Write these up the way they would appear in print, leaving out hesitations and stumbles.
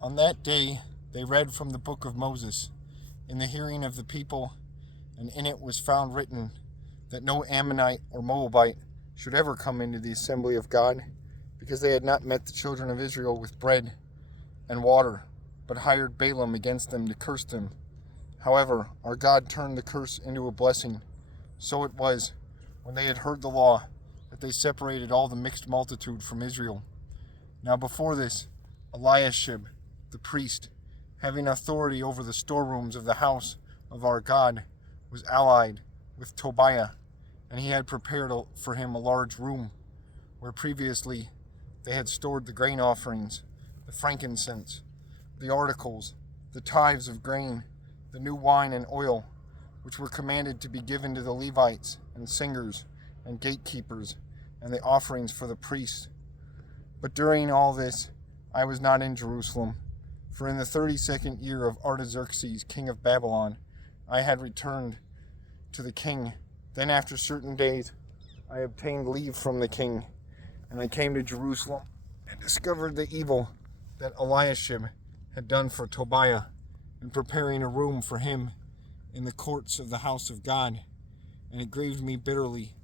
On that day they read from the book of Moses in the hearing of the people, and in it was found written that no Ammonite or Moabite should ever come into the assembly of God, because they had not met the children of Israel with bread and water, but hired Balaam against them to curse them. However, our God turned the curse into a blessing. So it was, when they had heard the law, that they separated all the mixed multitude from Israel. Now before this, Eliashib, the priest, having authority over the storerooms of the house of our God, was allied with Tobiah, and he had prepared for him a large room, where previously they had stored the grain offerings, the frankincense, the articles, the tithes of grain, the new wine and oil, which were commanded to be given to the Levites and singers and gatekeepers, and the offerings for the priests. But during all this I was not in Jerusalem, for in the 32nd year of Artaxerxes, king of Babylon, I had returned to the king. Then after certain days I obtained leave from the king, and I came to Jerusalem and discovered the evil that Eliashib had done for Tobiah in preparing a room for him in the courts of the house of God, and it grieved me bitterly.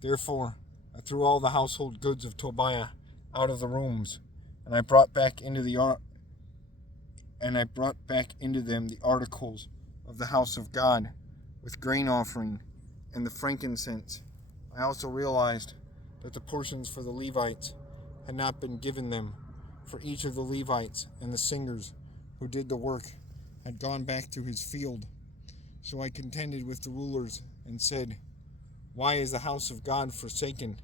Therefore I threw all the household goods of Tobiah out of the rooms, and I brought back into them the articles of the house of God, with grain offering and the frankincense. I also realized that the portions for the Levites had not been given them, for each of the Levites and the singers who did the work had gone back to his field. So I contended with the rulers and said, "Why is the house of God forsaken?"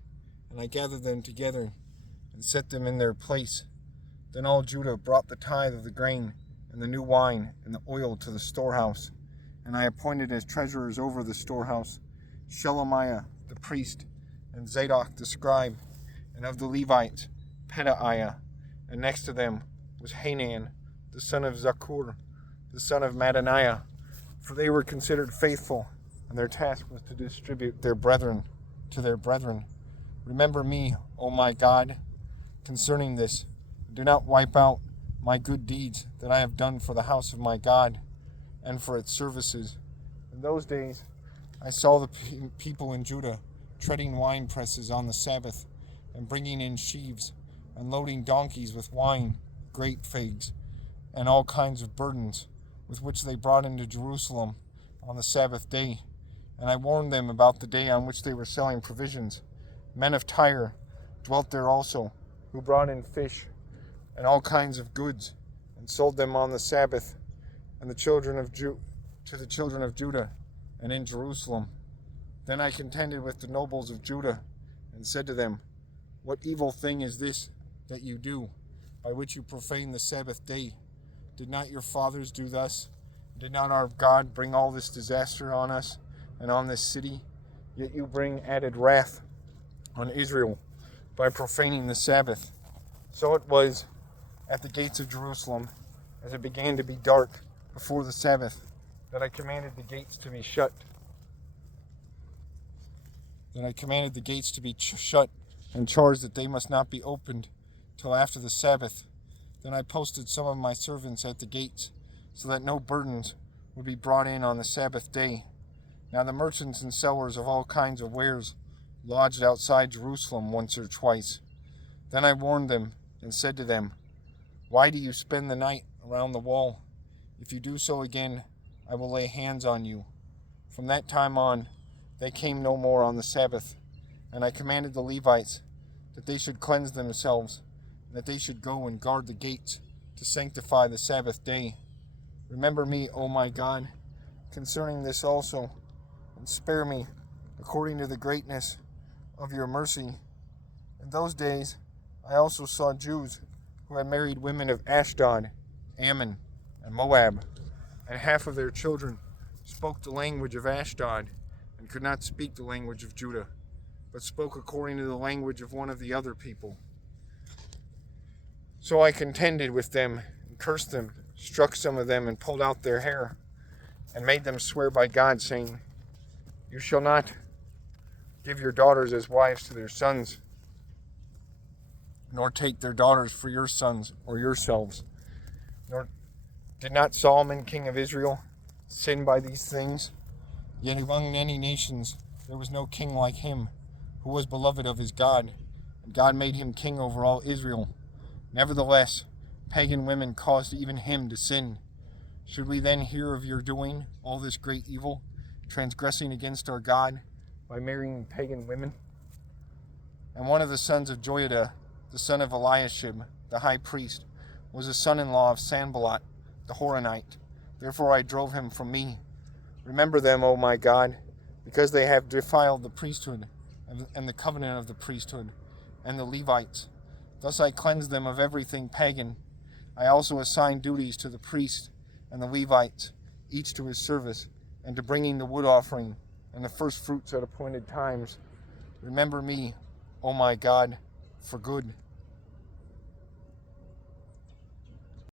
And I gathered them together and set them in their place. Then all Judah brought the tithe of the grain and the new wine and the oil to the storehouse, and I appointed as treasurers over the storehouse Shelemiah the priest, and Zadok the scribe, and of the Levites Pedaiah, and next to them was Hanan the son of Zakur, the son of Mattaniah, for they were considered faithful, and their task was to distribute their brethren to their brethren. Remember me, O my God, concerning this. Do not wipe out my good deeds that I have done for the house of my God and for its services. In those days I saw the people in Judah treading wine presses on the Sabbath, and bringing in sheaves, and loading donkeys with wine, grape figs, and all kinds of burdens, with which they brought into Jerusalem on the Sabbath day. And I warned them about the day on which they were selling provisions. Men of Tyre dwelt there also, who brought in fish and all kinds of goods, and sold them on the Sabbath, and to the children of Judah, and in Jerusalem. Then I contended with the nobles of Judah, and said to them, "What evil thing is this that you do, by which you profane the Sabbath day? Did not your fathers do thus? Did not our God bring all this disaster on us and on this city? Yet you bring added wrath on Israel by profaning the Sabbath." So it was at the gates of Jerusalem, as it began to be dark before the Sabbath, that I commanded the gates to be shut. And charged that they must not be opened till after the Sabbath. Then I posted some of my servants at the gates, so that no burdens would be brought in on the Sabbath day. Now the merchants and sellers of all kinds of wares lodged outside Jerusalem once or twice. Then I warned them and said to them, "Why do you spend the night around the wall? If you do so again, I will lay hands on you." From that time on, they came no more on the Sabbath, and I commanded the Levites that they should cleanse themselves, and that they should go and guard the gates to sanctify the Sabbath day. Remember me, O my God, concerning this also, and spare me according to the greatness of your mercy. In those days I also saw Jews who had married women of Ashdod, Ammon, and Moab, and half of their children spoke the language of Ashdod, and could not speak the language of Judah, but spoke according to the language of one of the other people. So I contended with them, and cursed them, struck some of them, and pulled out their hair, and made them swear by God, saying, "You shall not give your daughters as wives to their sons, nor take their daughters for your sons or yourselves. Nor did not Solomon, king of Israel, sin by these things? Yet among many nations there was no king like him, who was beloved of his God, and God made him king over all Israel. Nevertheless, pagan women caused even him to sin. Should we then hear of your doing all this great evil, transgressing against our God by marrying pagan women? And one of the sons of Joiada, the son of Eliashib, the high priest, was a son-in-law of Sanballat, the Horonite. Therefore I drove him from me. Remember them, O my God, because they have defiled the priesthood and the covenant of the priesthood and the Levites. Thus I cleanse them of everything pagan. I also assign duties to the priests and the Levites, each to his service, and to bringing the wood offering and the first fruits at appointed times. Remember me, O my God, for good.